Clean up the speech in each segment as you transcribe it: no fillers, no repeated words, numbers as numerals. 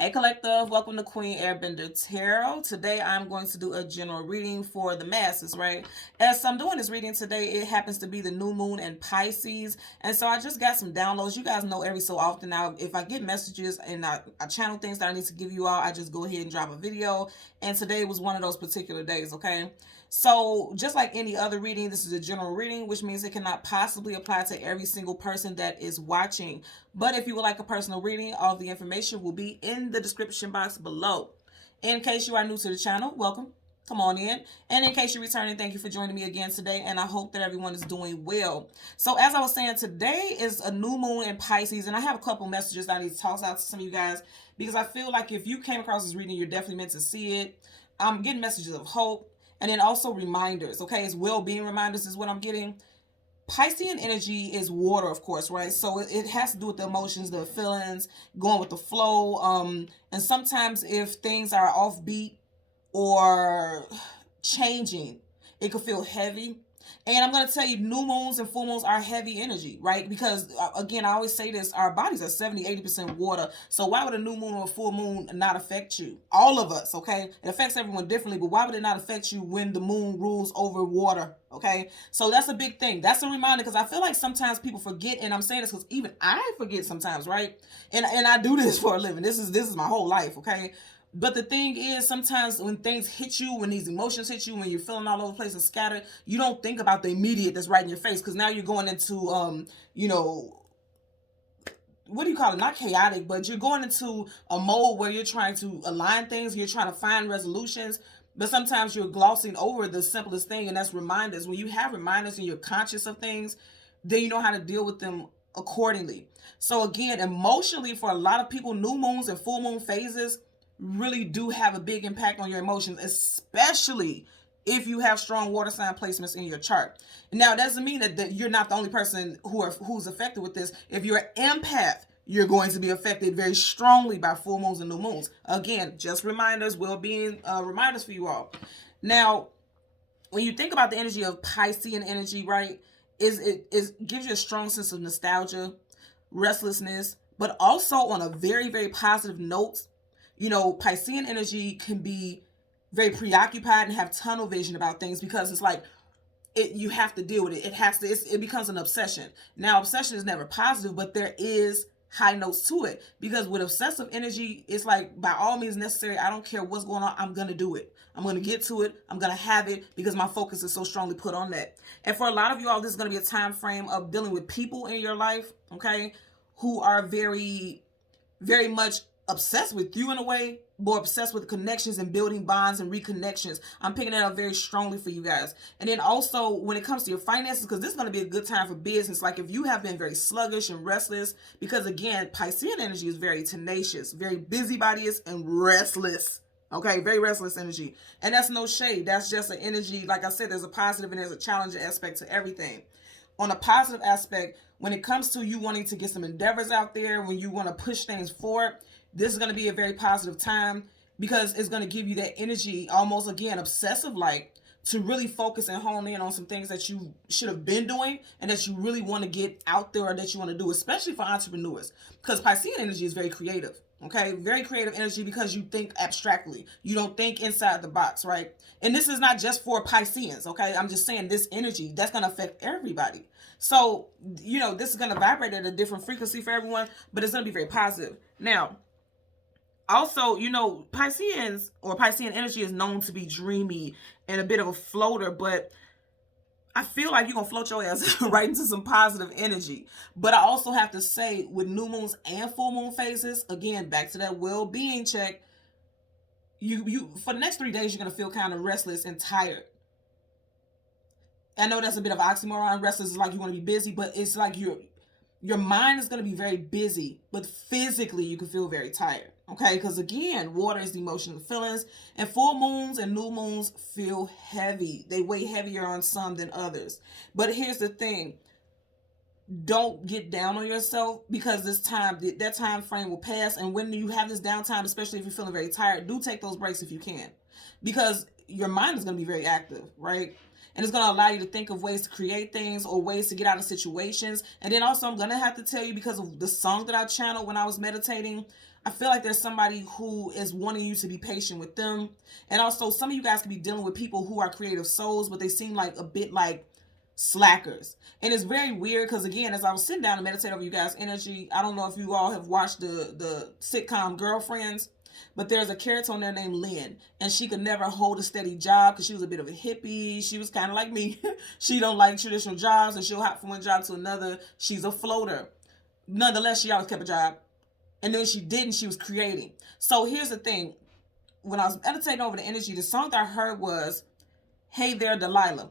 Hey Collective, welcome to Queen Airbender Tarot. Today I'm going to do a general reading for the masses, right? As I'm doing this reading today, it happens to be the new moon in Pisces. And so I just got some downloads. You guys know every so often now, if I get messages and I channel things that I need to give you all, I just go ahead and drop a video. And today was one of those particular days, okay? So just like any other reading, this is a general reading, which means it cannot possibly apply to every single person that is watching. But if you would like a personal reading, all the information will be in the description box below. In case you are new to the channel, welcome. Come on in. And in case you're returning, thank you for joining me again today. And I hope that everyone is doing well. So as I was saying, today is a new moon in Pisces. And I have a couple messages that I need to toss out to some of you guys. Because I feel like if you came across this reading, you're definitely meant to see it. I'm getting messages of hope. And then also reminders, okay? It's well-being reminders is what I'm getting. Piscean energy is water, of course, right? So it has to do with the emotions, the feelings, going with the flow. And sometimes if things are offbeat or changing, it could feel heavy. And I'm going to tell you, new moons and full moons are heavy energy, right? Because, again, I always say this, our bodies are 70-80% water. So why would a new moon or a full moon not affect you? All of us, okay? It affects everyone differently, but why would it not affect you when the moon rules over water, okay? So that's a big thing. That's a reminder, because I feel like sometimes people forget, and I'm saying this because even I forget sometimes, right? And I do this for a living. This is my whole life, okay? But the thing is, sometimes when things hit you, when these emotions hit you, when you're feeling all over the place and scattered, you don't think about the immediate that's right in your face, because now you're going into, you know, what do you call it? Not chaotic, but you're going into a mode where you're trying to align things, you're trying to find resolutions, but sometimes you're glossing over the simplest thing, and that's reminders. When you have reminders and you're conscious of things, then you know how to deal with them accordingly. So again, emotionally, for a lot of people, new moons and full moon phases really do have a big impact on your emotions, especially if you have strong water sign placements in your chart. Now, it doesn't mean that you're not the only person who's affected with this. If you're an empath, you're going to be affected very strongly by full moons and new moons. Again, just reminders, well-being reminders for you all. Now, when you think about the energy of Piscean energy, right, it gives you a strong sense of nostalgia, restlessness, but also on a very, very positive note. You know, Piscean energy can be very preoccupied and have tunnel vision about things, because it's like you have to deal with it. It becomes an obsession. Now, obsession is never positive, but there is high notes to it, because with obsessive energy, it's like by all means necessary. I don't care what's going on. I'm going to do it. I'm going to get to it. I'm going to have it, because my focus is so strongly put on that. And for a lot of you all, this is going to be a time frame of dealing with people in your life, okay, who are very, very much obsessed with you in a way, more obsessed with connections and building bonds and reconnections. I'm picking that up very strongly for you guys. And then also when it comes to your finances, because this is going to be a good time for business. Like if you have been very sluggish and restless, because again, Piscean energy is very tenacious, very busybody-ish and restless. Okay, very restless energy. And that's no shade. That's just an energy. Like I said, there's a positive and there's a challenging aspect to everything. On a positive aspect, when it comes to you wanting to get some endeavors out there, when you want to push things forward, this is going to be a very positive time, because it's going to give you that energy, almost again obsessive like, to really focus and hone in on some things that you should have been doing and that you really want to get out there, or that you want to do, especially for entrepreneurs, because Piscean energy is very creative. Okay, very creative energy, because you think abstractly. You don't think inside the box, right? And this is not just for Pisceans, okay? I'm just saying this energy, that's going to affect everybody. So, you know, this is going to vibrate at a different frequency for everyone, but it's going to be very positive. Now, also, you know, Pisceans or Piscean energy is known to be dreamy and a bit of a floater, but I feel like you're going to float your ass right into some positive energy. But I also have to say, with new moons and full moon phases, again, back to that well-being check, you for the next 3 days, you're going to feel kind of restless and tired. I know that's a bit of oxymoron. Restless is like you want to be busy, but it's like your mind is going to be very busy, but physically you can feel very tired. Okay, because again, water is the emotion and feelings, and full moons and new moons feel heavy. They weigh heavier on some than others. But here's the thing. Don't get down on yourself, because that time frame will pass. And when you have this downtime, especially if you're feeling very tired, do take those breaks if you can, because your mind is going to be very active, right? And it's going to allow you to think of ways to create things or ways to get out of situations. And then also I'm going to have to tell you, because of the song that I channeled when I was meditating, I feel like there's somebody who is wanting you to be patient with them. And also some of you guys could be dealing with people who are creative souls, but they seem like a bit like slackers. And it's very weird because, again, as I was sitting down to meditate over you guys' energy, I don't know if you all have watched the sitcom Girlfriends, but there's a character on there named Lynn, and she could never hold a steady job because she was a bit of a hippie. She was kind of like me. She don't like traditional jobs, and she'll hop from one job to another. She's a floater. Nonetheless, she always kept a job. And then she didn't, she was creating. So here's the thing. When I was meditating over the energy, the song that I heard was Hey There, Delilah.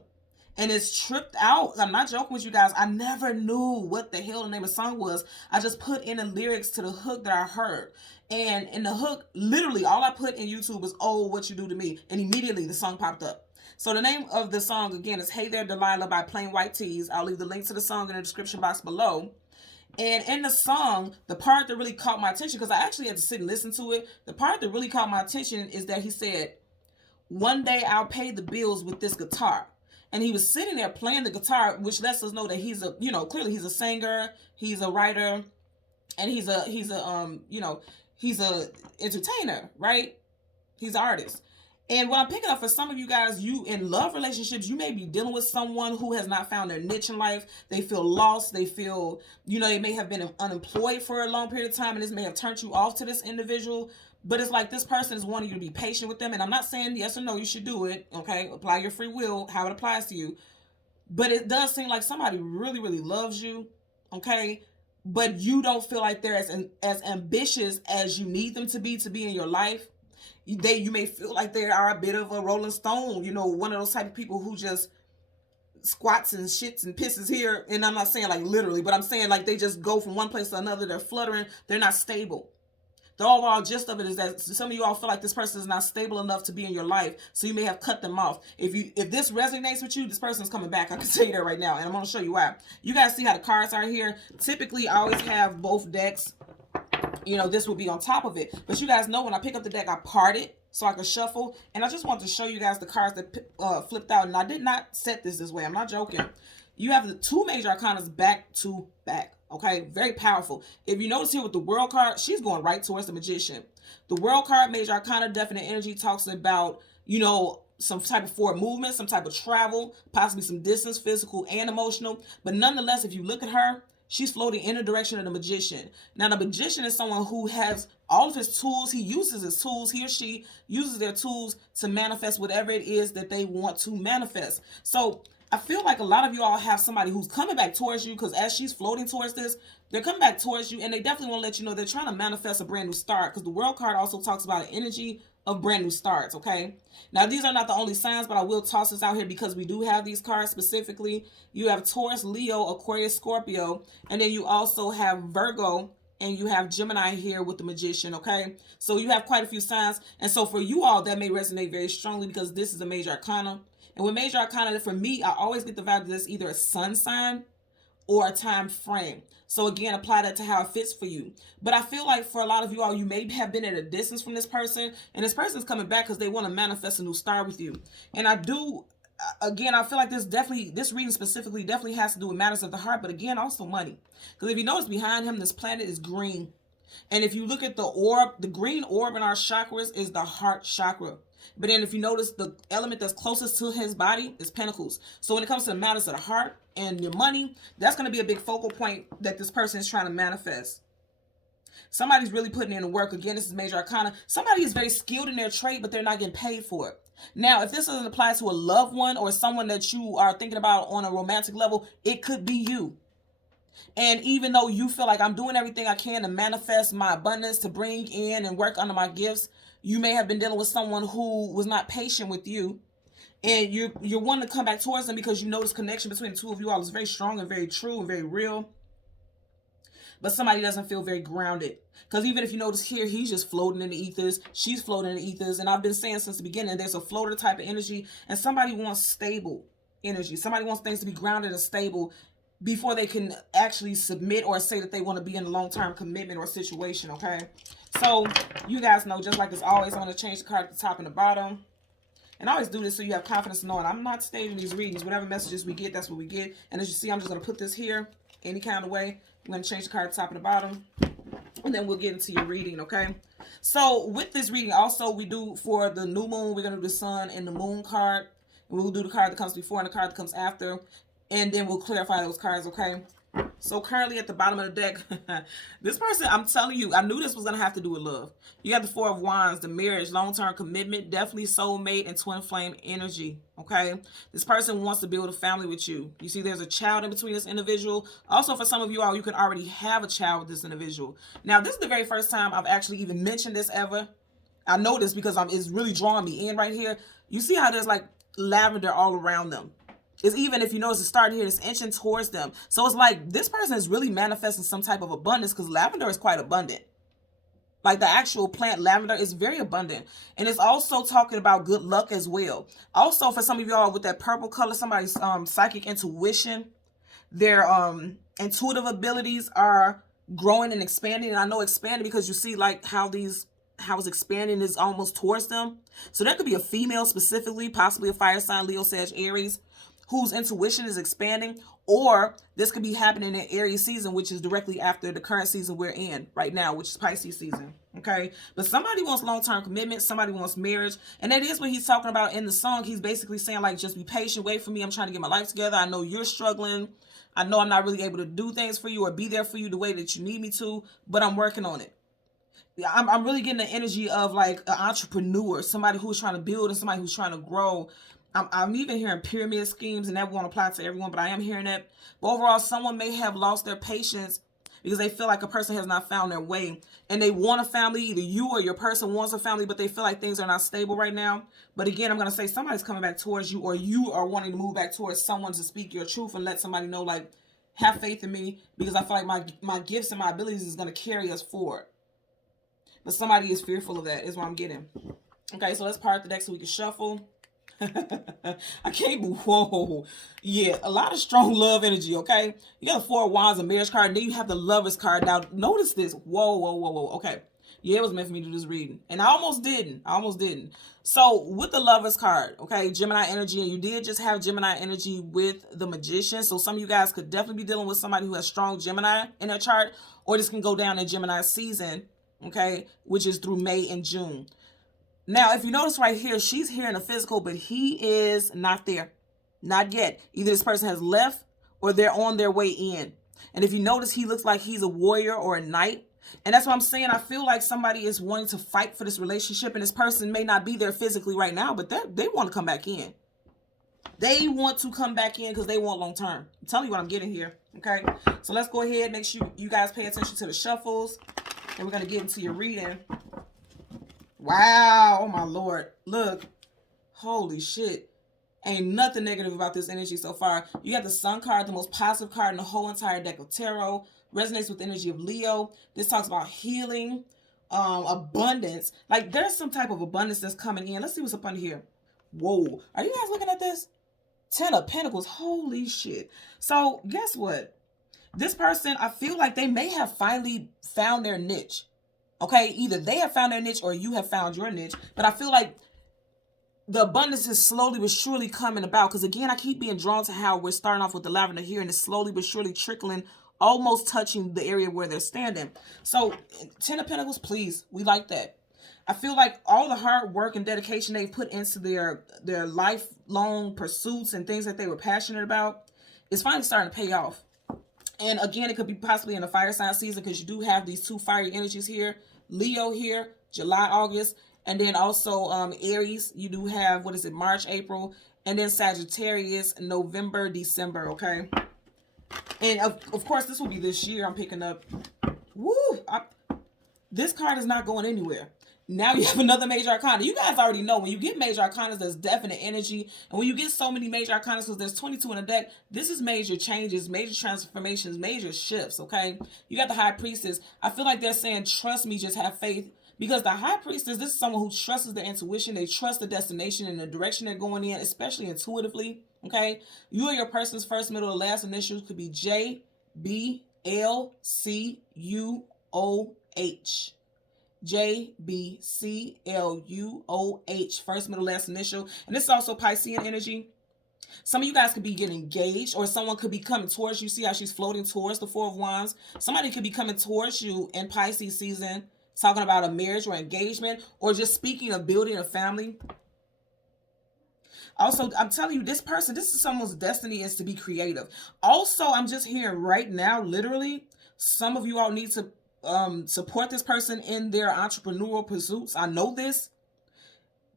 And it's tripped out. I'm not joking with you guys. I never knew what the hell the name of the song was. I just put in the lyrics to the hook that I heard. And in the hook, literally all I put in YouTube was, oh, what you do to me. And immediately the song popped up. So the name of the song, again, is Hey There, Delilah by Plain White Tees. I'll leave the link to the song in the description box below. And in the song, the part that really caught my attention, because I actually had to sit and listen to it, the part that really caught my attention is that he said, one day I'll pay the bills with this guitar. And he was sitting there playing the guitar, which lets us know that he's a, clearly he's a singer, he's a writer, and he's a entertainer, right? He's an artist. And what I'm picking up for some of you guys, you in love relationships, you may be dealing with someone who has not found their niche in life. They feel lost. They feel, they may have been unemployed for a long period of time, and this may have turned you off to this individual. But it's like this person is wanting you to be patient with them. And I'm not saying yes or no, you should do it. Okay, apply your free will, how it applies to you. But it does seem like somebody really, really loves you. Okay, but you don't feel like they're as ambitious as you need them to be in your life. You may feel like they are a bit of a Rolling Stone, one of those type of people who just squats and shits and pisses here. And I'm not saying like literally, but I'm saying like they just go from one place to another. They're fluttering. They're not stable. The overall gist of it is that some of you all feel like this person is not stable enough to be in your life, so you may have cut them off. If this resonates with you, this person's coming back. I can tell you that right now, and I'm going to show you why. You guys see how the cards are here? Typically, I always have both decks. This will be on top of it. But you guys know when I pick up the deck, I part it so I can shuffle. And I just want to show you guys the cards that flipped out. And I did not set this way. I'm not joking. You have the two major arcanas back to back. Okay, very powerful. If you notice here with the World card, she's going right towards the Magician. The World card, major arcana, definite energy, talks about, some type of forward movement, some type of travel, possibly some distance, physical and emotional. But nonetheless, if you look at her, she's floating in the direction of the Magician. Now, the Magician is someone who has all of his tools. He uses his tools. He or she uses their tools to manifest whatever it is that they want to manifest. So I feel like a lot of you all have somebody who's coming back towards you, because as she's floating towards this, they're coming back towards you, and they definitely want to let you know they're trying to manifest a brand new start, because the World card also talks about an energy of brand new starts, okay? Now, these are not the only signs, but I will toss this out here because we do have these cards specifically. You have Taurus, Leo, Aquarius, Scorpio, and then you also have Virgo, and you have Gemini here with the Magician, okay? So you have quite a few signs, and so for you all, that may resonate very strongly because this is a major arcana. And with major arcana, for me, I always get the vibe that it's either a sun sign or a time frame. So again, apply that to how it fits for you. But I feel like for a lot of you all, you may have been at a distance from this person, and this person's coming back because they want to manifest a new start with you. And I feel like this reading specifically definitely has to do with matters of the heart, but again, also money. Because if you notice behind him, this planet is green. And if you look at the orb, the green orb in our chakras is the heart chakra. But then if you notice, the element that's closest to his body is Pentacles. So when it comes to the matters of the heart and your money, that's going to be a big focal point that this person is trying to manifest. Somebody's really putting in the work. Again, this is major arcana. Somebody is very skilled in their trade, but they're not getting paid for it. Now, if this doesn't apply to a loved one or someone that you are thinking about on a romantic level, it could be you. And even though you feel like I'm doing everything I can to manifest my abundance, to bring in and work under my gifts, you may have been dealing with someone who was not patient with you. And you're wanting to come back towards them because you know this connection between the two of you all is very strong and very true and very real. But somebody doesn't feel very grounded. Because even if you notice here, he's just floating in the ethers. She's floating in the ethers. And I've been saying since the beginning, there's a floater type of energy. And somebody wants stable energy. Somebody wants things to be grounded and stable before they can actually submit or say that they want to be in a long-term commitment or situation, okay? So you guys know, just like as always, I'm going to change the card at the top and the bottom. And I always do this so you have confidence in knowing I'm not stating these readings. Whatever messages we get, that's what we get. And as you see, I'm just going to put this here any kind of way. I'm going to change the card top and the bottom. And then we'll get into your reading, okay? So with this reading, also, we do for the new moon, we're going to do the sun and the moon card. And we'll do the card that comes before and the card that comes after. And then we'll clarify those cards, okay? So currently at the bottom of the deck, this person, I'm telling you, I knew this was going to have to do with love. You got the Four of Wands, the marriage, long-term commitment, definitely soulmate and twin flame energy, okay? This person wants to build a family with you. You see there's a child in between this individual. Also, for some of you all, you can already have a child with this individual. Now, this is the very first time I've actually even mentioned this ever. I know this because it's really drawing me in right here. You see how there's like lavender all around them. It's even, if you notice, it's starting here, it's inching towards them. So it's like this person is really manifesting some type of abundance because lavender is quite abundant. Like the actual plant lavender is very abundant. And it's also talking about good luck as well. Also, for some of y'all with that purple color, somebody's psychic intuition, their intuitive abilities are growing and expanding. And I know expanding because you see like how it's expanding is almost towards them. So there could be a female specifically, possibly a fire sign, Leo, Sag, Aries, whose intuition is expanding, or this could be happening in Aries season, which is directly after the current season we're in right now, which is Pisces season, okay? But somebody wants long-term commitment, somebody wants marriage, and that is what he's talking about in the song. He's basically saying, like, just be patient, wait for me, I'm trying to get my life together. I know you're struggling. I know I'm not really able to do things for you or be there for you the way that you need me to, but I'm working on it. I'm really getting the energy of, like, an entrepreneur, somebody who's trying to build and somebody who's trying to grow. I'm even hearing pyramid schemes, and that won't apply to everyone, but I am hearing that. But overall, someone may have lost their patience because they feel like a person has not found their way. And they want a family, either you or your person wants a family, but they feel like things are not stable right now. But again, I'm going to say somebody's coming back towards you, or you are wanting to move back towards someone to speak your truth and let somebody know, like, have faith in me because I feel like my gifts and my abilities is going to carry us forward. But somebody is fearful of that, is what I'm getting. Okay, so let's part the deck so we can shuffle. I can't move. Whoa. Yeah, a lot of strong love energy, okay? You got the Four of Wands, a marriage card, and then you have the Lovers card. Now, notice this. Whoa. Okay. Yeah, it was meant for me to do this reading. And I almost didn't. So, with the Lovers card, okay, Gemini energy, and you did just have Gemini energy with the Magician. So, some of you guys could definitely be dealing with somebody who has strong Gemini in their chart, or this can go down in Gemini season, okay, which is through May and June. Now, if you notice right here, she's here in the physical, but he is not there. Not yet. Either this person has left or they're on their way in. And if you notice, he looks like he's a warrior or a knight. And that's what I'm saying. I feel like somebody is wanting to fight for this relationship, and this person may not be there physically right now, but they want to come back in. They want to come back in because they want long term. I'm telling you what I'm getting here. Okay. So let's go ahead. Make sure you guys pay attention to the shuffles. And we're going to get into your reading. Wow. Oh, my Lord. Look. Holy shit. Ain't nothing negative about this energy so far. You got the Sun card, the most positive card in the whole entire deck of tarot. Resonates with the energy of Leo. This talks about healing, abundance. Like, there's some type of abundance that's coming in. Let's see what's up under here. Whoa. Are you guys looking at this? 10 of Pentacles. Holy shit. So, guess what? This person, I feel like they may have finally found their niche. Okay, either they have found their niche or you have found your niche. But I feel like the abundance is slowly but surely coming about. Because again, I keep being drawn to how we're starting off with the lavender here. And it's slowly but surely trickling, almost touching the area where they're standing. So 10 of Pentacles, please. We like that. I feel like all the hard work and dedication they put into their lifelong pursuits and things that they were passionate about is finally starting to pay off. And again, it could be possibly in the fire sign season because you do have these two fiery energies here. Leo here, July, August. And then also Aries, you do have, what is it, March, April. And then Sagittarius, November, December, okay? And of course, this will be this year I'm picking up. Woo! This card is not going anywhere. Now you have another major arcana. You guys already know when you get major arcanas, there's definite energy. And when you get so many major arcanas, because there's 22 in the deck, this is major changes, major transformations, major shifts, okay? You got the High Priestess. I feel like they're saying, trust me, just have faith. Because the High Priestess, this is someone who trusts their intuition. They trust the destination and the direction they're going in, especially intuitively, okay? You or your person's first, middle, or last initials could be J, B, L, C, U, O, H. JBCLUOH, first, middle, last initial. And this is also Piscean energy. Some of you guys could be getting engaged, or someone could be coming towards you. See how she's floating towards the Four of Wands? Somebody could be coming towards you in Pisces season, talking about a marriage or engagement, or just speaking of building a family. Also, I'm telling you, this person, this is someone's destiny is to be creative. Also, I'm just hearing right now, literally, some of you all need to support this person in their entrepreneurial pursuits. I know this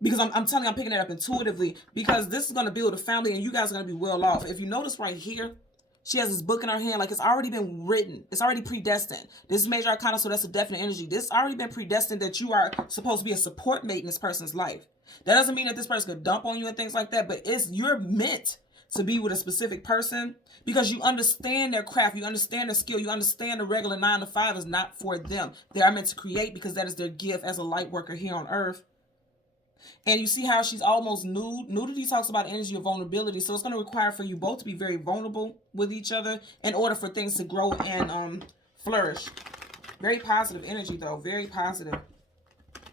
because I'm telling you, I'm picking it up intuitively, because this is going to build a family and you guys are going to be well off. If you notice right here, she has this book in her hand, like it's already been written. It's already predestined. This is major arcana, so that's a definite energy. This already been predestined that you are supposed to be a support mate in this person's life. That doesn't mean that this person could dump on you and things like that, but you're meant to be with a specific person because you understand their craft, you understand their skill, you understand the regular 9 to 5 is not for them. They are meant to create because that is their gift as a light worker here on earth. And you see how she's almost nude. Nudity talks about energy of vulnerability. So it's going to require for you both to be very vulnerable with each other in order for things to grow and flourish. Very positive energy, though. Very positive.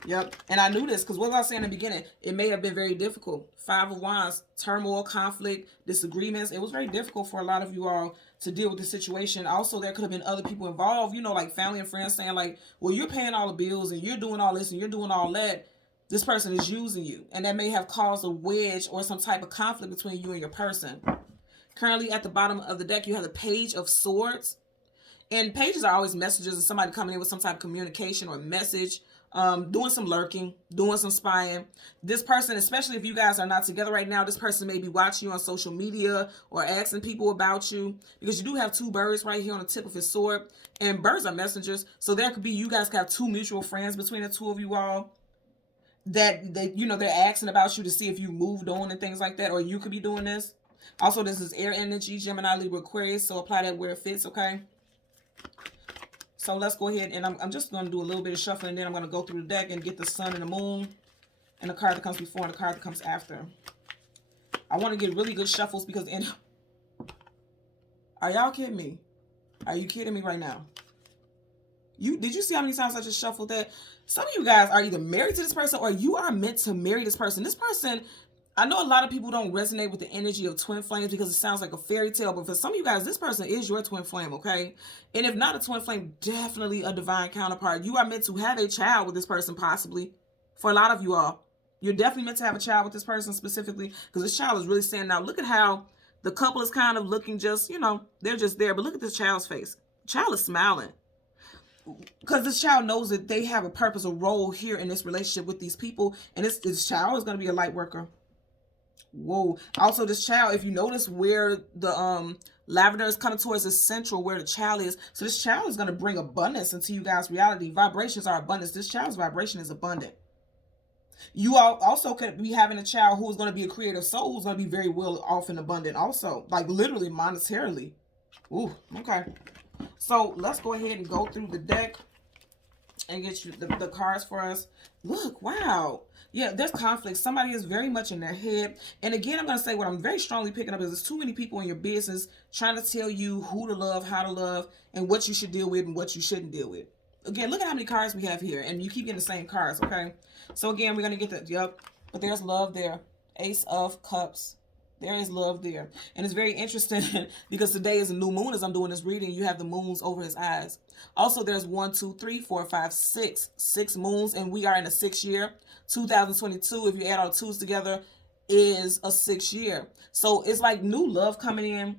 Yep. And I knew this because what I was saying in the beginning, it may have been very difficult. 5 of Wands, turmoil, conflict, disagreements. It was very difficult for a lot of you all to deal with the situation. Also, there could have been other people involved, you know, like family and friends saying like, well, you're paying all the bills and you're doing all this and you're doing all that. This person is using you, and that may have caused a wedge or some type of conflict between you and your person. Currently at the bottom of the deck, you have the Page of Swords. And pages are always messages of somebody coming in with some type of communication or message, doing some lurking, doing some spying. This person, especially if you guys are not together right now, this person may be watching you on social media or asking people about you, because you do have 2 birds right here on the tip of his sword. And birds are messengers. So there could be, you guys could have 2 mutual friends between the 2 of you all. That they, you know, they're asking about you to see if you moved on and things like that, or you could be doing this. Also, this is air energy, Gemini, Libra, Aquarius, so apply that where it fits, okay? So let's go ahead, and I'm just going to do a little bit of shuffling, and then I'm going to go through the deck and get the sun and the moon, and the card that comes before and the card that comes after. I want to get really good shuffles because are y'all kidding me? Are you kidding me right now? Did you see how many times I just shuffled that? Some of you guys are either married to this person or you are meant to marry this person. This person, I know a lot of people don't resonate with the energy of twin flames because it sounds like a fairy tale, but for some of you guys, this person is your twin flame, okay? And if not a twin flame, definitely a divine counterpart. You are meant to have a child with this person, possibly. For a lot of you all, you're definitely meant to have a child with this person specifically, because this child is really standing out. Look at how the couple is kind of looking just, you know, they're just there, but look at this child's face. The child is smiling. Because this child knows that they have a purpose, a role here in this relationship with these people. And this child is going to be a light worker. Whoa. Also, this child, if you notice where the lavender is coming towards the central, where the child is. So this child is going to bring abundance into you guys' reality. Vibrations are abundance. This child's vibration is abundant. You all also could be having a child who is going to be a creative soul, who's going to be very well off and abundant also. Like literally, monetarily. Ooh, okay. So let's go ahead and go through the deck and get you the cards for us. Look, wow. Yeah, there's conflict. Somebody is very much in their head. And again, I'm going to say what I'm very strongly picking up is there's too many people in your business trying to tell you who to love, how to love, and what you should deal with and what you shouldn't deal with. Again, look at how many cards we have here. And you keep getting the same cards, okay? So again, we're going to get the, yep. But there's love there. Ace of Cups. There is love there. And it's very interesting because today is a new moon as I'm doing this reading. You have the moons over his eyes. Also, there's 1, 2, 3, 4, 5, 6. 6 moons, and we are in a 6th year. 2022, if you add all the 2s together, is a 6th year. So it's like new love coming in.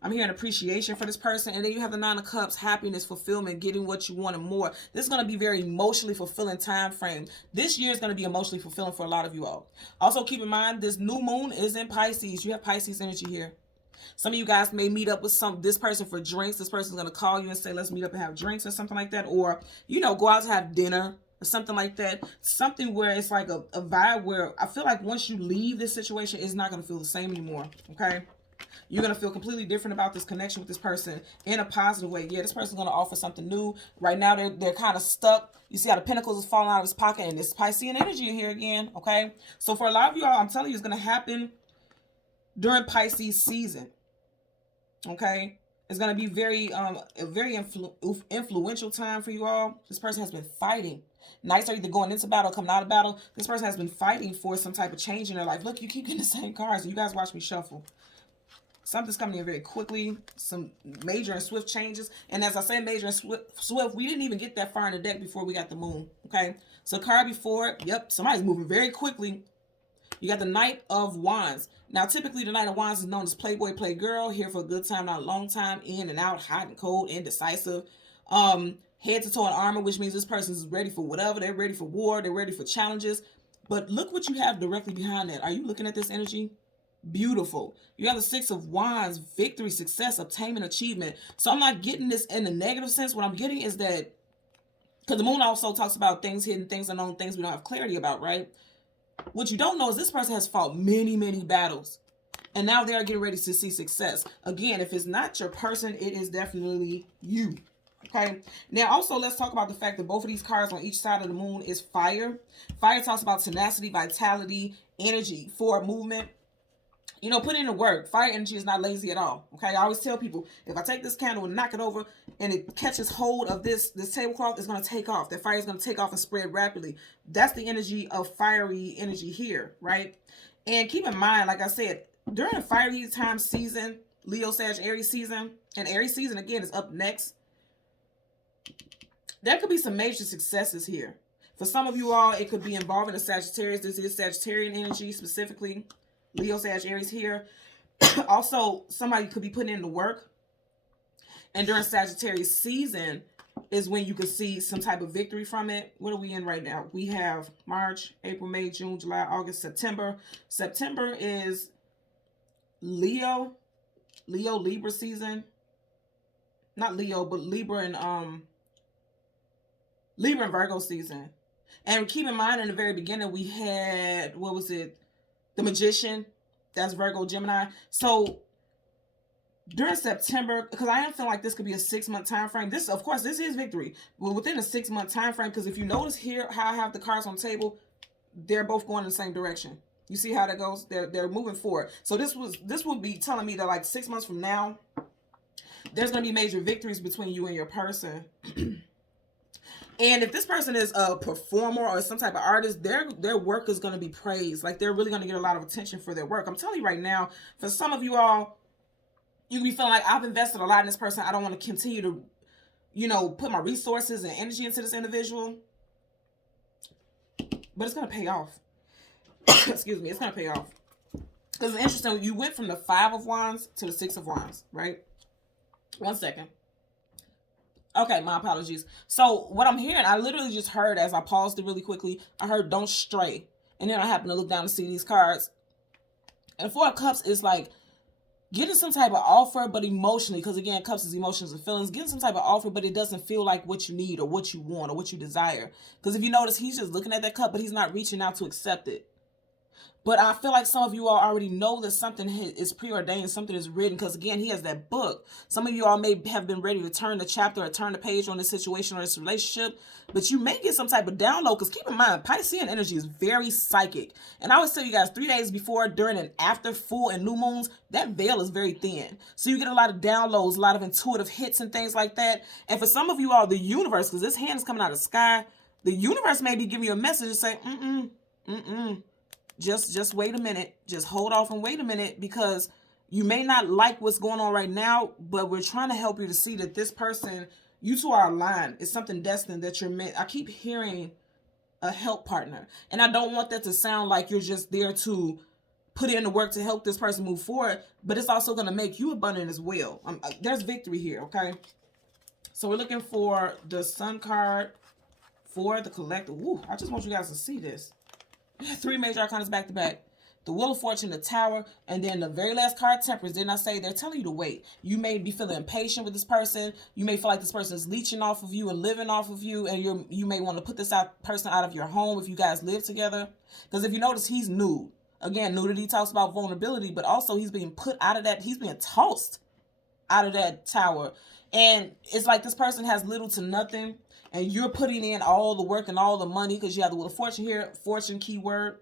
I'm hearing appreciation for this person. And then you have the 9 of Cups, happiness, fulfillment, getting what you want and more. This is going to be very emotionally fulfilling time frame. This year is going to be emotionally fulfilling for a lot of you all. Also, keep in mind, this new moon is in Pisces. You have Pisces energy here. Some of you guys may meet up with this person for drinks. This person's going to call you and say, let's meet up and have drinks or something like that. Or, you know, go out to have dinner or something like that. Something where it's like a vibe where I feel like once you leave this situation, it's not going to feel the same anymore. Okay? You're going to feel completely different about this connection with this person in a positive way. Yeah, this person's going to offer something new. Right now, they're kind of stuck. You see how the pentacles is falling out of his pocket, and this Piscean energy in here again, okay? So for a lot of you all, I'm telling you, it's going to happen during Pisces season, okay? It's going to be a very influential time for you all. This person has been fighting. Knights are either going into battle or coming out of battle. This person has been fighting for some type of change in their life. Look, you keep getting the same cards. You guys watch me shuffle. Something's coming in very quickly. Some major and swift changes. And as I say major and swift, we didn't even get that far in the deck before we got the moon. Okay? So card before, yep, somebody's moving very quickly. You got the Knight of Wands. Now, typically, the Knight of Wands is known as Playboy, Playgirl. Here for a good time, not a long time. In and out, hot and cold, indecisive. Head to toe in armor, which means this person is ready for whatever. They're ready for war. They're ready for challenges. But look what you have directly behind that. Are you looking at this energy? Beautiful. You have the Six of Wands, victory, success, obtainment, achievement. So I'm not getting this in a negative sense. What I'm getting is that, because the moon also talks about things hidden, things unknown, things we don't have clarity about, right? What you don't know is this person has fought many, many battles. And now they are getting ready to see success. Again, if it's not your person, it is definitely you. Okay. Now, also, let's talk about the fact that both of these cards on each side of the moon is fire. Fire talks about tenacity, vitality, energy, forward movement. You know, put in the work. Fire energy is not lazy at all. Okay. I always tell people, if I take this candle and knock it over and it catches hold of this tablecloth, it's going to take off. That fire is going to take off and spread rapidly. That's the energy of fiery energy here, right? And keep in mind, like I said, during the fiery time season, Leo, Sag, Aries season, and Aries season, again, is up next. There could be some major successes here. For some of you all, it could be involving a Sagittarius. This is Sagittarian energy specifically. Leo, Sag, Aries here. Also, somebody could be putting in the work. And during Sagittarius season is when you could see some type of victory from it. What are we in right now? We have March, April, May, June, July, August, September. September is Leo, Libra season. Not Leo, but Libra and Virgo season. And keep in mind, in the very beginning, we had, what was it? The Magician. That's Virgo, Gemini. So during September, because I am feeling like this could be a 6-month time frame. This, of course, this is victory. But within a 6-month time frame, because if you notice here how I have the cards on the table, they're both going in the same direction. You see how that goes? They're moving forward. So this would be telling me that like 6 months from now, there's going to be major victories between you and your person. And if this person is a performer or some type of artist, their work is going to be praised. Like, they're really going to get a lot of attention for their work. I'm telling you right now, for some of you all, you can be feeling like, I've invested a lot in this person. I don't want to continue to, you know, put my resources and energy into this individual. But it's going to pay off. Excuse me. It's going to pay off. Because it's interesting. You went from the 5 of Wands to the 6 of Wands, right? 1 second. Okay, my apologies. So what I'm hearing, I literally just heard, as I paused it really quickly, I heard don't stray. And then I happened to look down and see these cards. And 4 of Cups is like getting some type of offer, but emotionally, because again, Cups is emotions and feelings. Getting some type of offer, but it doesn't feel like what you need or what you want or what you desire. Because if you notice, he's just looking at that cup, but he's not reaching out to accept it. But I feel like some of you all already know that something is preordained, something is written, because again, he has that book. Some of you all may have been ready to turn the chapter or turn the page on this situation or this relationship, but you may get some type of download, because keep in mind, Piscean energy is very psychic. And I always tell you guys, 3 days before, during, and after full and new moons, that veil is very thin. So you get a lot of downloads, a lot of intuitive hits and things like that. And for some of you all, the universe, because this hand is coming out of the sky, the universe may be giving you a message and say, just wait a minute. Just hold off and wait a minute, because you may not like what's going on right now, but we're trying to help you to see that this person, you two are aligned. It's something destined that you're meant. I keep hearing a help partner, and I don't want that to sound like you're just there to put in the work to help this person move forward, but it's also going to make you abundant as well. There's victory here, okay? So we're looking for the Sun card for the collective. Ooh, I just want you guys to see this. 3 major arcanas back to back. The Wheel of Fortune, the Tower, and then the very last card, Temperance. Didn't I say they're telling you to wait? You may be feeling impatient with this person. You may feel like this person is leeching off of you and living off of you, and you may want to put this person out of your home if you guys live together. Because if you notice, he's nude. Again, nudity talks about vulnerability, but also he's being put out of that. He's being tossed out of that tower. And it's like this person has little to nothing, and you're putting in all the work and all the money because you have the Wheel of Fortune here, fortune keyword.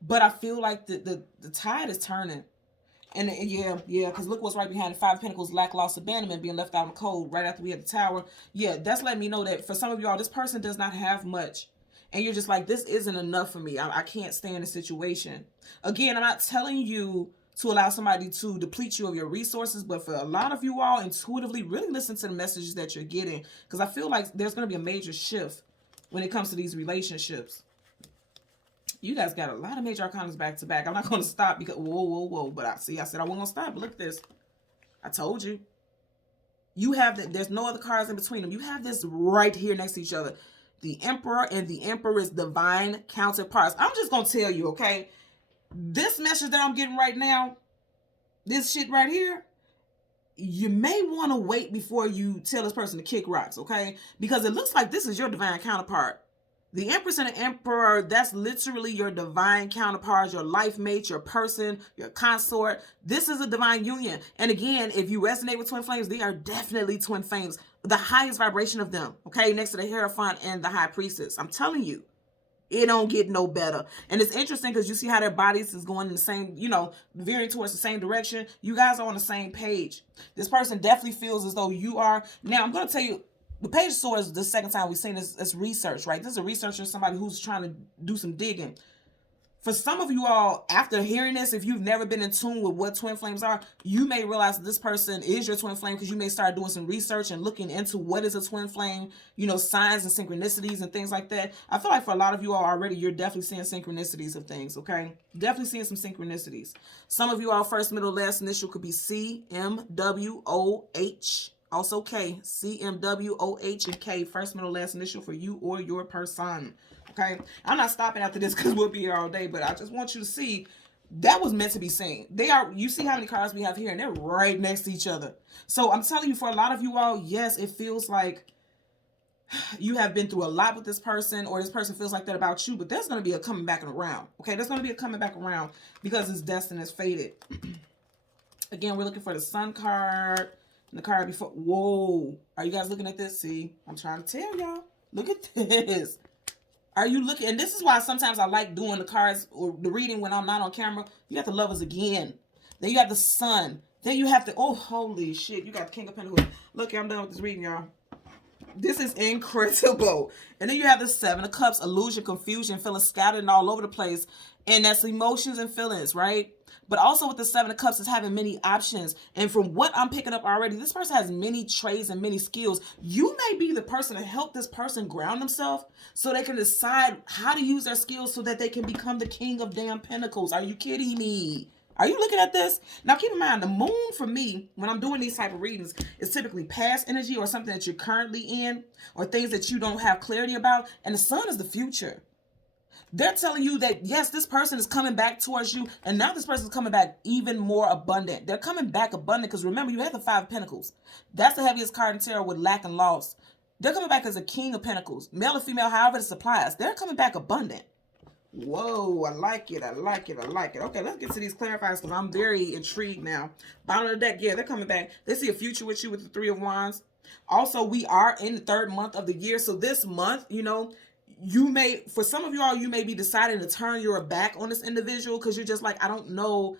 But I feel like the tide is turning. And yeah, because look what's right behind the Five of Pentacles, lack, loss, abandonment, being left out in the cold right after we had the Tower. Yeah, that's letting me know that for some of y'all, this person does not have much. And you're just like, this isn't enough for me. I can't stay in a situation. Again, I'm not telling you to allow somebody to deplete you of your resources, but for a lot of you all, intuitively really listen to the messages that you're getting, because I feel like there's going to be a major shift when it comes to these relationships. You guys got a lot of major arcanas back to back. I'm not going to stop because, whoa. But I said I wasn't going to stop. But look at this. I told you. You have that. There's no other cards in between them. You have this right here next to each other. The Emperor and the Emperor's divine counterparts. I'm just going to tell you, okay? This message that I'm getting right now, this shit right here, you may want to wait before you tell this person to kick rocks, okay? Because it looks like this is your divine counterpart. The Empress and the Emperor, that's literally your divine counterpart, your life mate, your person, your consort. This is a divine union. And again, if you resonate with twin flames, they are definitely twin flames. The highest vibration of them, okay? Next to the Hierophant and the High Priestess. I'm telling you, it don't get no better. And it's interesting because you see how their bodies is going in the same, veering towards the same direction. You guys are on the same page. This person definitely feels as though you are. Now, I'm going to tell you, the Page of Swords, the second time we've seen this research, right? This is a researcher, somebody who's trying to do some digging. For some of you all, after hearing this, if you've never been in tune with what twin flames are, you may realize that this person is your twin flame because you may start doing some research and looking into what is a twin flame, signs and synchronicities and things like that. I feel like for a lot of you all already, you're definitely seeing synchronicities of things, okay? Definitely seeing some synchronicities. Some of you all, first, middle, last initial could be C, M, W, O, H. Also K, C, M, W, O, H, and K. First, middle, last initial for you or your person. Okay? I'm not stopping after this because we'll be here all day, but I just want you to see that was meant to be seen. You see how many cards we have here, and they're right next to each other. So I'm telling you, for a lot of you all, yes, it feels like you have been through a lot with this person, or this person feels like that about you, but there's going to be a coming back around. Okay? There's going to be a coming back around because it's destined, it's fated. Again, we're looking for the Sun card. The card before. Whoa. Are you guys looking at this? See, I'm trying to tell y'all. Look at this. Are you looking? And this is why sometimes I like doing the cards or the reading when I'm not on camera. You got the Lovers again. Then you have the Sun. Then you have the, oh, holy shit. You got the King of Pentacles. Look, I'm done with this reading, y'all. This is incredible. And then you have the Seven of Cups, illusion, confusion, feeling scattered and all over the place. And that's emotions and feelings, right? But also with the Seven of Cups is having many options. And from what I'm picking up already, this person has many trades and many skills. You may be the person to help this person ground themselves so they can decide how to use their skills so that they can become the King of damn Pentacles. Are you kidding me? Are you looking at this? Now, keep in mind, the moon for me, when I'm doing these type of readings, is typically past energy or something that you're currently in or things that you don't have clarity about. And the sun is the future. They're telling you that, yes, this person is coming back towards you. And now this person is coming back even more abundant. They're coming back abundant because remember, you have the Five of Pentacles. That's the heaviest card in tarot with lack and loss. They're coming back as a King of Pentacles. Male or female, however it applies. They're coming back abundant. Whoa, I like it. I like it. I like it. Okay, let's get to these clarifiers because I'm very intrigued now. Bottom of the deck, yeah, they're coming back. They see a future with you with the Three of Wands. Also, we are in the third month of the year. So this month, you may, for some of y'all, you may be deciding to turn your back on this individual because you're just like, I don't know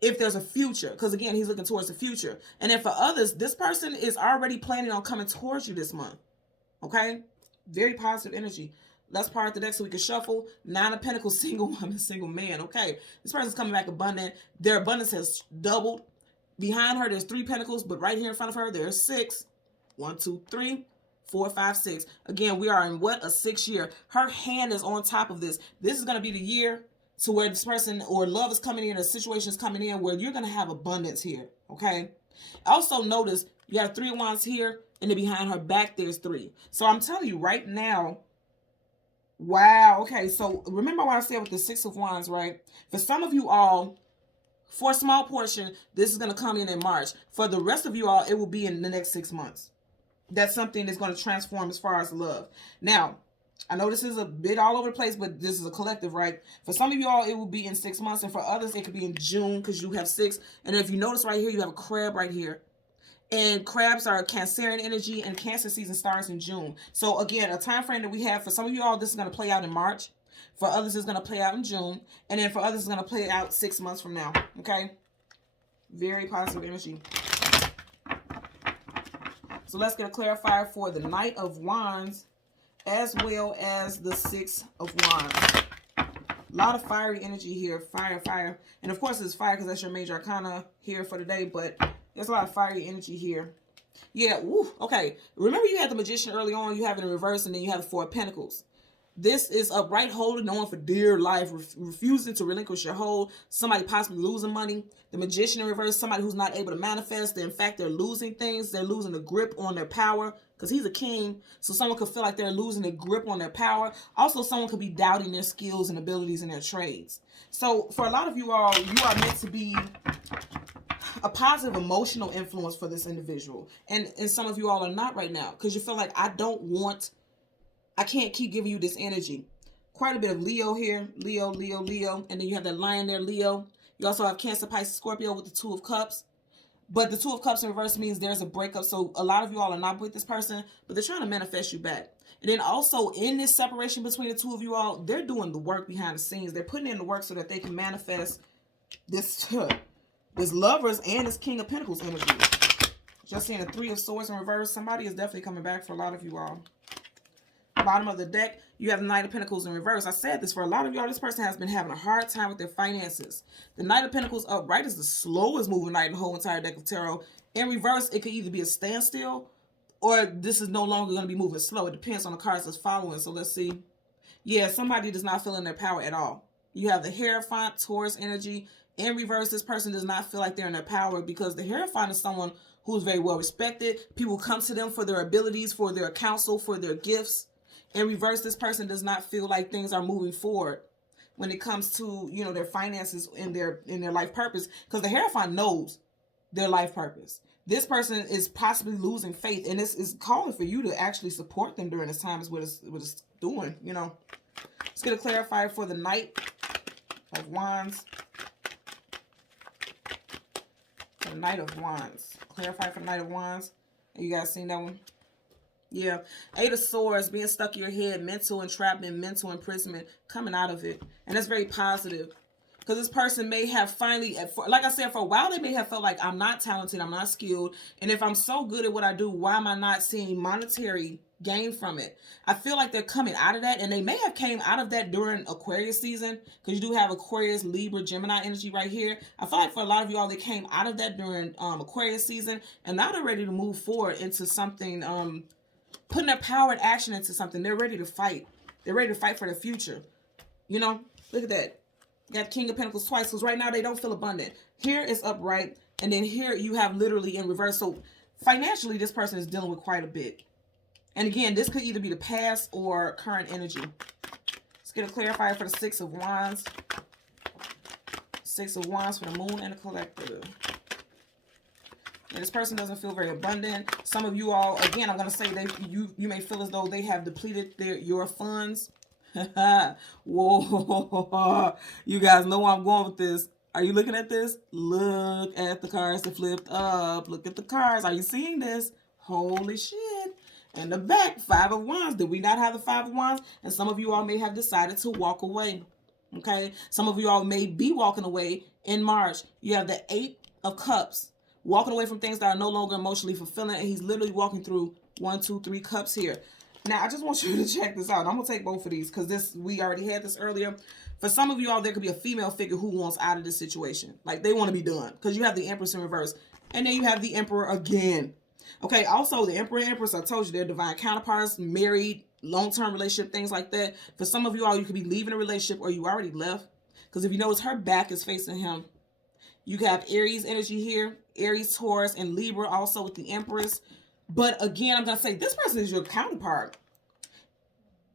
if there's a future. Because again, he's looking towards the future. And then for others, this person is already planning on coming towards you this month. Okay? Very positive energy. Let's part the deck so we can shuffle. Nine of Pentacles, single woman, single man. Okay. This person's coming back abundant. Their abundance has doubled. Behind her, there's 3 Pentacles, but right here in front of her, there's 6. 1, 2, 3, 4, 5, 6. Again, we are in what? A 6 year. Her hand is on top of this. This is going to be the year to where this person or love is coming in, or situation is coming in where you're going to have abundance here. Okay. Also notice you have 3 of Wands here, and then behind her back, there's 3. So I'm telling you right now, wow. Okay. So remember what I said with the 6 of Wands, right? For some of you all, for a small portion, this is going to come in March. For the rest of you all, it will be in the next 6 months. That's something that's going to transform as far as love. Now, I know this is a bit all over the place, but this is a collective, right? For some of you all, it will be in 6 months. And for others, it could be in June because you have 6. And if you notice right here, you have a crab right here. And crabs are Cancerian energy, and Cancer season starts in June. So again, a time frame that we have for some of you all, this is going to play out in March. For others, it's going to play out in June. And then for others, it's going to play out 6 months from now. Okay? Very positive energy. So let's get a clarifier for the Knight of Wands as well as the Six of Wands. A lot of fiery energy here. Fire, fire. And of course it's fire because that's your major arcana here for today. But there's a lot of fiery energy here. Yeah, woo, okay. Remember you had the Magician early on. You have it in reverse and then you have the Four of Pentacles. This is upright, holding on for dear life, refusing to relinquish your hold. Somebody possibly losing money. The Magician in reverse, somebody who's not able to manifest. In fact, they're losing things. They're losing the grip on their power because he's a king. So someone could feel like they're losing the grip on their power. Also, someone could be doubting their skills and abilities in their trades. So for a lot of you all, you are meant to be a positive emotional influence for this individual. And some of you all are not right now because you feel like I can't keep giving you this energy. Quite a bit of Leo here. Leo, Leo, Leo. And then you have that lion there, Leo. You also have Cancer, Pisces, Scorpio with the Two of Cups. But the Two of Cups in reverse means there's a breakup. So a lot of you all are not with this person, but they're trying to manifest you back. And then also in this separation between the two of you all, they're doing the work behind the scenes. They're putting in the work so that they can manifest this Lovers and this King of Pentacles energy. Just seeing the Three of Swords in reverse. Somebody is definitely coming back for a lot of you all. Bottom of the deck, you have the Knight of Pentacles in reverse. I said this for a lot of y'all. This person has been having a hard time with their finances. The Knight of Pentacles upright is the slowest moving knight in the whole entire deck of tarot. In reverse, it could either be a standstill or this is no longer going to be moving slow. It depends on the cards that's following. So let's see. Yeah, somebody does not feel in their power at all. You have the Hierophant, Taurus energy. In reverse, this person does not feel like they're in their power because the Hierophant is someone who's very well respected. People come to them for their abilities, for their counsel, for their gifts. In reverse, this person does not feel like things are moving forward when it comes to, you know, their finances and their life purpose, because the Hierophant knows their life purpose. This person is possibly losing faith, and this is calling for you to actually support them during this time is what it's doing, you know. Let's get a clarifier for the Knight of Wands. The Knight of Wands. Clarify for the Knight of Wands. You guys seen that one? Yeah. Eight of Swords, being stuck in your head, mental entrapment, mental imprisonment, coming out of it. And that's very positive. Because this person may have finally, like I said, for a while, they may have felt like I'm not talented, I'm not skilled. And if I'm so good at what I do, why am I not seeing monetary gain from it? I feel like they're coming out of that. And they may have came out of that during Aquarius season. Because you do have Aquarius, Libra, Gemini energy right here. I feel like for a lot of you all, they came out of that during Aquarius season. And now they're ready to move forward into something, putting their power and action into something. They're ready to fight. They're ready to fight for the future. You know, look at that. You got King of Pentacles twice, because right now they don't feel abundant. Here is upright, and then here you have literally in reverse. So financially, this person is dealing with quite a bit. And again, this could either be the past or current energy. Let's get a clarifier for the Six of Wands. Six of Wands for the Moon and the Collective. And this person doesn't feel very abundant. Some of you all, again, I'm going to say that you may feel as though they have depleted your funds. Whoa. You guys know where I'm going with this. Are you looking at this? Look at the cards that flipped up. Look at the cards. Are you seeing this? Holy shit. And the back, Five of Wands. Did we not have the Five of Wands? And some of you all may have decided to walk away. Okay? Some of you all may be walking away in March. You have the Eight of Cups. Walking away from things that are no longer emotionally fulfilling. And he's literally walking through 1, 2, 3 cups here. Now, I just want you to check this out. I'm going to take both of these because we already had this earlier. For some of you all, there could be a female figure who wants out of this situation. Like, they want to be done because you have the Empress in reverse. And then you have the Emperor again. Okay, also, the Emperor and Empress, I told you, they're divine counterparts, married, long-term relationship, things like that. For some of you all, you could be leaving a relationship or you already left. Because if you notice, her back is facing him. You have Aries energy here, Aries, Taurus, and Libra also with the Empress. But again, I'm going to say this person is your counterpart.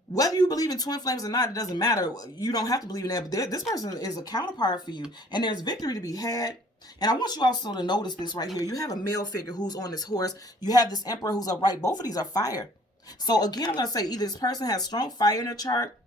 Whether you believe in twin flames or not, it doesn't matter. You don't have to believe in that. But this person is a counterpart for you. And there's victory to be had. And I want you also to notice this right here. You have a male figure who's on this horse. You have this Emperor who's upright. Both of these are fire. So again, I'm going to say either this person has strong fire in their chart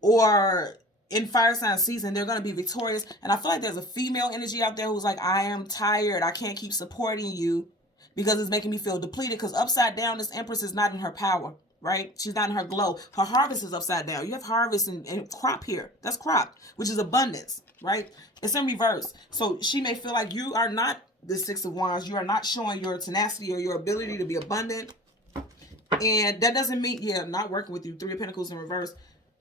or in fire sign season, they're going to be victorious. And I feel like there's a female energy out there who's like, I am tired. I can't keep supporting you because it's making me feel depleted. Because upside down, this Empress is not in her power, right? She's not in her glow. Her harvest is upside down. You have harvest and crop here. That's crop, which is abundance, right? It's in reverse. So she may feel like you are not the Six of Wands. You are not showing your tenacity or your ability to be abundant. And that doesn't mean, yeah, not working with you. Three of Pentacles in reverse.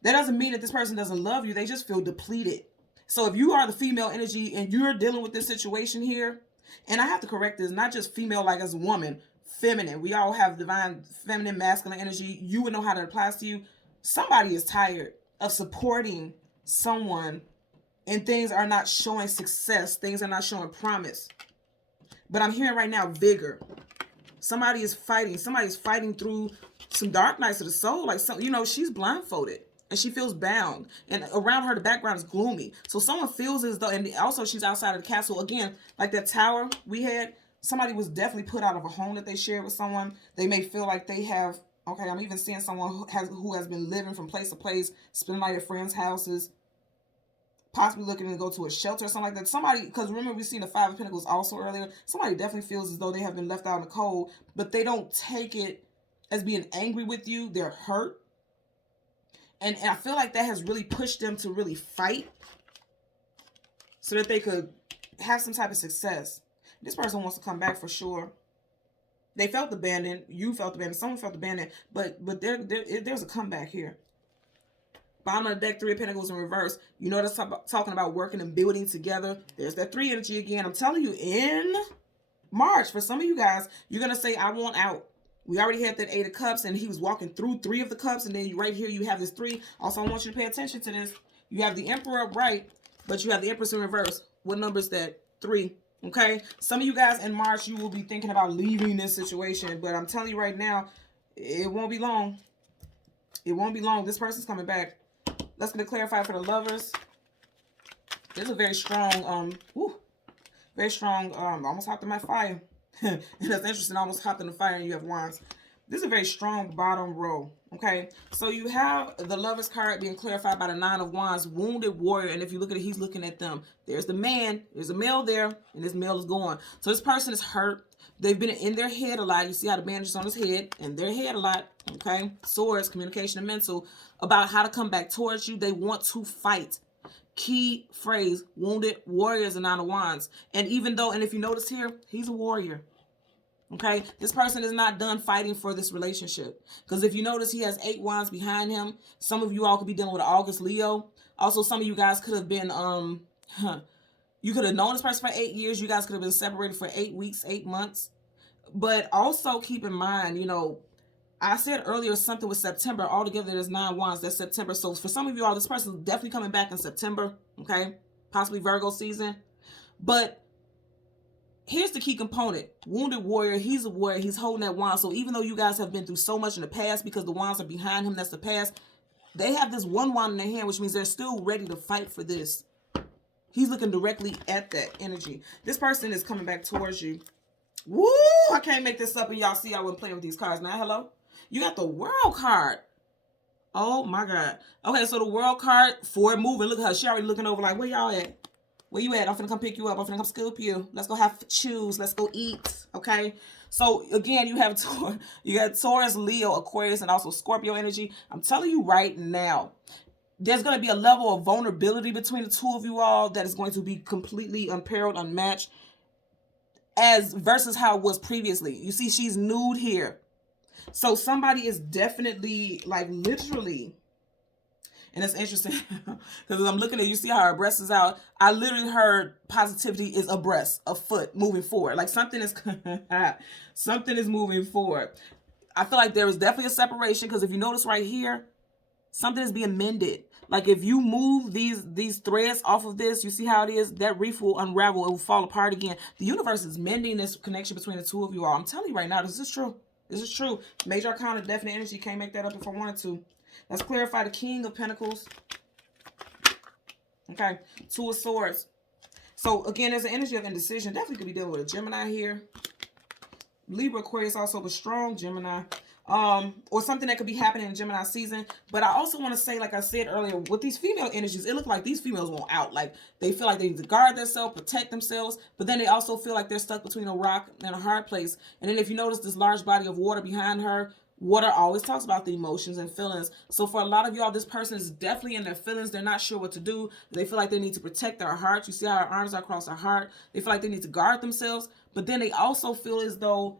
That doesn't mean that this person doesn't love you. They just feel depleted. So if you are the female energy and you're dealing with this situation here, and I have to correct this, not just female like as a woman, feminine. We all have divine feminine, masculine energy. You would know how that applies to you. Somebody is tired of supporting someone and things are not showing success. Things are not showing promise. But I'm hearing right now vigor. Somebody is fighting. Somebody's fighting through some dark nights of the soul. Like, some, you know, she's blindfolded and she feels bound. And around her, the background is gloomy. So someone feels as though, and also she's outside of the castle. Again, like that tower we had, somebody was definitely put out of a home that they shared with someone. They may feel like they have, okay, I'm even seeing someone who has been living from place to place, spending night at friends' houses, possibly looking to go to a shelter or something like that. Somebody, because remember we've seen the Five of Pentacles also earlier, somebody definitely feels as though they have been left out in the cold, but they don't take it as being angry with you. They're hurt. And I feel like that has really pushed them to really fight so that they could have some type of success. This person wants to come back for sure. They felt abandoned. You felt abandoned. Someone felt abandoned. But there's a comeback here. Bottom of the deck, Three of Pentacles in reverse. You know that's talking about working and building together. There's that 3 energy again. I'm telling you, in March, for some of you guys, you're going to say, I want out. We already had that 8 of Cups, and he was walking through 3 of the Cups, and then right here you have this 3. Also, I want you to pay attention to this. You have the Emperor upright, but you have the Empress in reverse. What number is that? 3. Okay? Some of you guys in March, you will be thinking about leaving this situation, but I'm telling you right now, it won't be long. It won't be long. This person's coming back. Let's get it clarified for the lovers. There's a very strong, almost hopped in my fire. And that's interesting, almost hopped in the fire and you have Wands. This is a very strong bottom row, okay? So you have the Lovers card being clarified by the 9 of Wands, Wounded Warrior. And if you look at it, he's looking at them. There's the man, there's a male there, and this male is gone. So this person is hurt. They've been in their head a lot. You see how the bandage is on his head, in their head a lot, okay? Swords, communication and mental, about how to come back towards you. They want to fight. Key phrase, Wounded Warriors and 9 of Wands. And even though, and if you notice here, he's a warrior. Okay, this person is not done fighting for this relationship. Because if you notice, he has 8 wands behind him. Some of you all could be dealing with an August Leo. Also, some of you guys could have been, you could have known this person for 8 years. You guys could have been separated for 8 weeks, 8 months. But also keep in mind, you know, I said earlier something with September. Altogether, there's 9 wands. That's September. So for some of you all, this person is definitely coming back in September. Okay, possibly Virgo season. But here's the key component. Wounded Warrior, he's a warrior. He's holding that wand. So even though you guys have been through so much in the past because the wands are behind him, that's the past, they have this one wand in their hand, which means they're still ready to fight for this. He's looking directly at that energy. This person is coming back towards you. Woo! I can't make this up and y'all see I wasn't playing with these cards. Now, hello? You got the World card. Oh my God. Okay, so the World card, forward moving. Look at her. She already looking over like, where y'all at? Where you at? I'm finna come pick you up. I'm finna come scoop you. Let's go have choose. Let's go eat. Okay. So again, you have you got Taurus, Leo, Aquarius, and also Scorpio energy. I'm telling you right now, there's going to be a level of vulnerability between the two of you all that is going to be completely unparalleled, unmatched, as versus how it was previously. You see, she's nude here. So somebody is definitely like literally. And it's interesting because I'm looking at, you see how her breast is out. I literally heard positivity is a breast, a foot moving forward. Like something is, something is moving forward. I feel like there is definitely a separation because if you notice right here, something is being mended. Like if you move these threads off of this, you see how it is? That reef will unravel. It will fall apart again. The universe is mending this connection between the two of you all. I'm telling you right now, this is true. This is true. Major Arcana, definite energy. Can't make that up if I wanted to. Let's clarify the King of Pentacles. Okay. 2 of Swords. So, again, there's an energy of indecision. Definitely could be dealing with a Gemini here. Libra, Aquarius also, but strong Gemini. Or something that could be happening in Gemini season. But I also want to say, like I said earlier, with these female energies, it looks like these females want out. Like, they feel like they need to guard themselves, protect themselves. But then they also feel like they're stuck between a rock and a hard place. And then if you notice this large body of water behind her, Water always talks about the emotions and feelings. So for a lot of y'all, this person is definitely in their feelings. They're not sure what to do. They feel like they need to protect their heart. You see how her arms are across her heart. They feel like they need to guard themselves. But then they also feel as though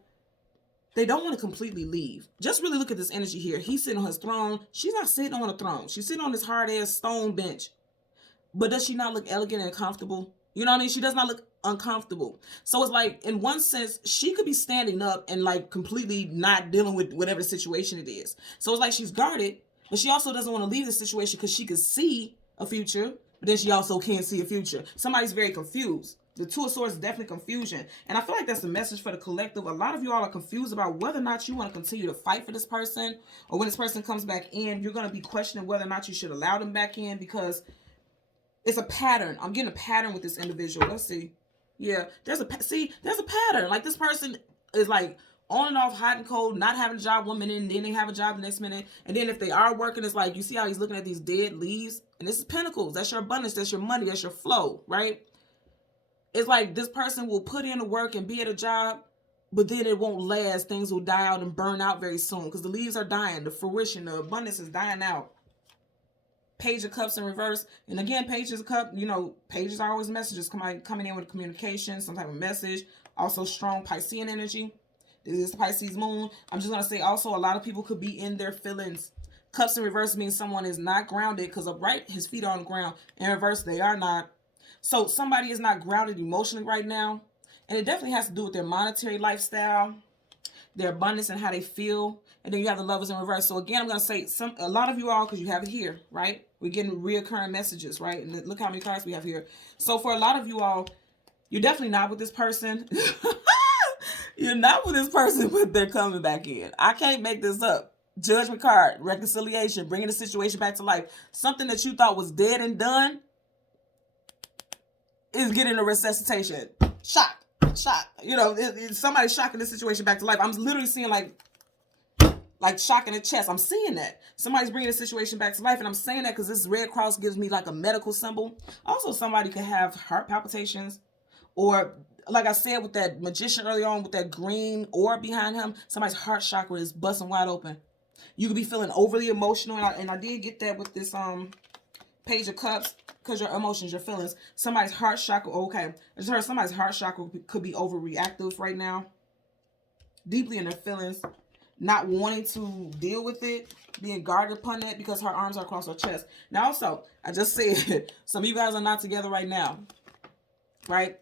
they don't want to completely leave. Just really look at this energy here. He's sitting on his throne. She's not sitting on a throne. She's sitting on this hard-ass stone bench. But does she not look elegant and comfortable? You know what I mean? She does not look uncomfortable. So it's like, in one sense, she could be standing up and like completely not dealing with whatever situation it is. So it's like she's guarded, but she also doesn't want to leave the situation because she could see a future, but then she also can't see a future. Somebody's very confused. The Two of Swords is definitely confusion. And I feel like that's the message for the collective. A lot of you all are confused about whether or not you want to continue to fight for this person, or when this person comes back in, you're going to be questioning whether or not you should allow them back in, because it's a pattern. I'm getting a pattern with this individual. Let's see. Yeah, there's a pattern. Like, this person is like on and off, hot and cold, not having a job one minute, and then they have a job the next minute. And then if they are working, it's like, you see how he's looking at these dead leaves? And this is pentacles. That's your abundance. That's your money. That's your flow, right? It's like this person will put in the work and be at a job, but then it won't last. Things will die out and burn out very soon because the leaves are dying. The fruition, the abundance is dying out. Page of Cups in reverse. And again, Pages of Cups, you know, pages are always messages coming in with communication, some type of message. Also strong Piscean energy. This is the Pisces moon. I'm just going to say also, a lot of people could be in their feelings. Cups in reverse means someone is not grounded, because upright, his feet are on the ground. In reverse, they are not. So somebody is not grounded emotionally right now. And it definitely has to do with their monetary lifestyle, their abundance, and how they feel. And then you have the Lovers in reverse. So again, I'm going to say a lot of you all, because you have it here, right? We're getting reoccurring messages, right? And look how many cards we have here. So for a lot of you all, you're definitely not with this person. You're not with this person, but they're coming back in. I can't make this up. Judgment card, reconciliation, bringing the situation back to life. Something that you thought was dead and done is getting a resuscitation. Shock. You know, somebody's shocking the situation back to life. I'm literally seeing like shock in the chest. I'm seeing that. Somebody's bringing the situation back to life. And I'm saying that because this red cross gives me like a medical symbol. Also, somebody could have heart palpitations, or like I said with that magician early on with that green orb behind him, somebody's heart chakra is busting wide open. You could be feeling overly emotional. And I did get that with this Page of Cups, because your emotions, your feelings. Somebody's heart chakra, okay. I just heard somebody's heart chakra could be overreactive right now. Deeply in their feelings. Not wanting to deal with it, being guarded upon that because her arms are across her chest. Now also, I just said, some of you guys are not together right now, right?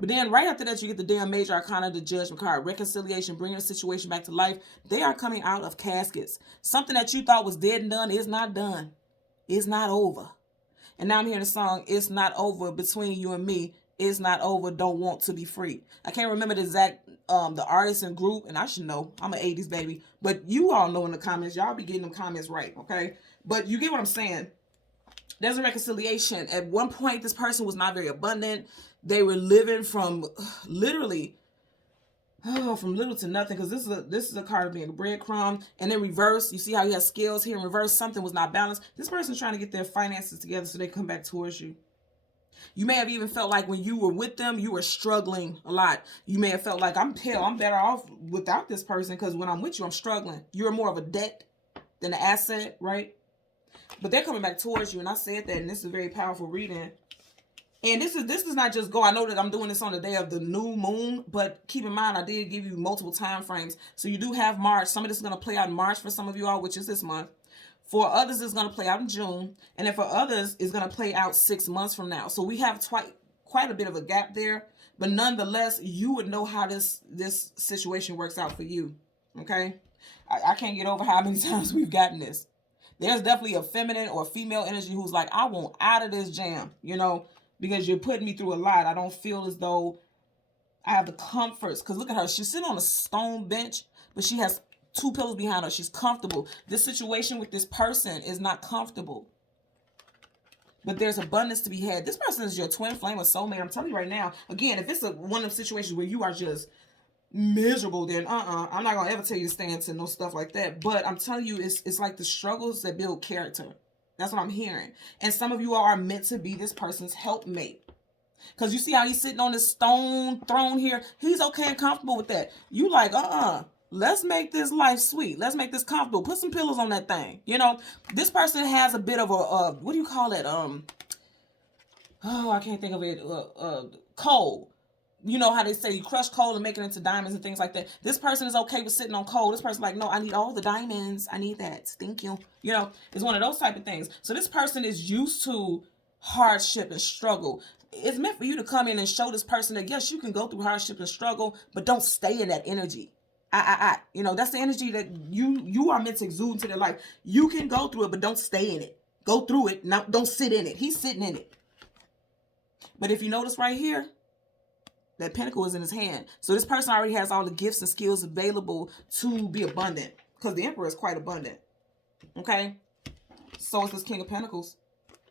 But then right after that, you get the damn major arcana, the Judgment card. Reconciliation, bringing the situation back to life. They are coming out of caskets. Something that you thought was dead and done is not done. It's not over. And now I'm hearing the song, It's Not Over, Between You and Me. It's Not Over, Don't Want to Be Free. I can't remember the exact the artist and group, and I should know. I'm an 80s baby. But you all know in the comments. Y'all be getting them comments right, okay? But you get what I'm saying. There's a reconciliation. At one point, this person was not very abundant. They were living from literally from little to nothing, because this is a card of being a breadcrumb. And in reverse, you see how he has scales here in reverse. Something was not balanced. This person's trying to get their finances together so they come back towards you. You may have even felt like when you were with them, you were struggling a lot. You may have felt like, I'm better off without this person, because when I'm with you, I'm struggling. You're more of a debt than an asset, right? But they're coming back towards you, and I said that, and this is a very powerful reading. And this does not just go. I know that I'm doing this on the day of the new moon, but keep in mind, I did give you multiple time frames. So you do have March. Some of this is going to play out in March for some of you all, which is this month. For others, it's going to play out in June. And then for others, it's going to play out 6 months from now. So we have quite a bit of a gap there. But nonetheless, you would know how this situation works out for you. Okay? I can't get over how many times we've gotten this. There's definitely a feminine or female energy who's like, I want out of this jam, you know, because you're putting me through a lot. I don't feel as though I have the comforts. Because look at her. She's sitting on a stone bench, but she has 2 pillows behind her. She's comfortable. This situation with this person is not comfortable. But there's abundance to be had. This person is your twin flame or soulmate. I'm telling you right now. Again, if it's one of the situations where you are just miserable, then I'm not going to ever tell you to stay into no stuff like that. But I'm telling you, it's like the struggles that build character. That's what I'm hearing. And some of you are meant to be this person's helpmate. Because you see how he's sitting on this stone throne here? He's okay and comfortable with that. You like, Let's make this life sweet. Let's make this comfortable. Put some pillows on that thing. You know, this person has a bit of a what do you call it? Oh, I can't think of it. Coal. You know how they say you crush coal and make it into diamonds and things like that. This person is okay with sitting on coal. This person like, no, I need all the diamonds. I need that. Thank you. You know, it's one of those type of things. So this person is used to hardship and struggle. It's meant for you to come in and show this person that yes, you can go through hardship and struggle, but don't stay in that energy. You know, that's the energy that you are meant to exude into their life. You can go through it, but don't stay in it. Go through it, not don't sit in it. He's sitting in it. But if you notice right here, that pentacle is in his hand. So this person already has all the gifts and skills available to be abundant, because the Emperor is quite abundant. Okay? So is this King of Pentacles.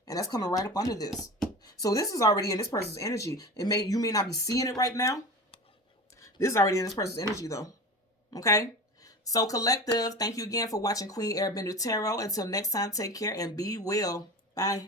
And that's coming right up under this. So this is already in this person's energy. You may not be seeing it right now. This is already in this person's energy though. Okay? So collective, thank you again for watching Queen Airbender Tarot. Until next time, take care and be well. Bye.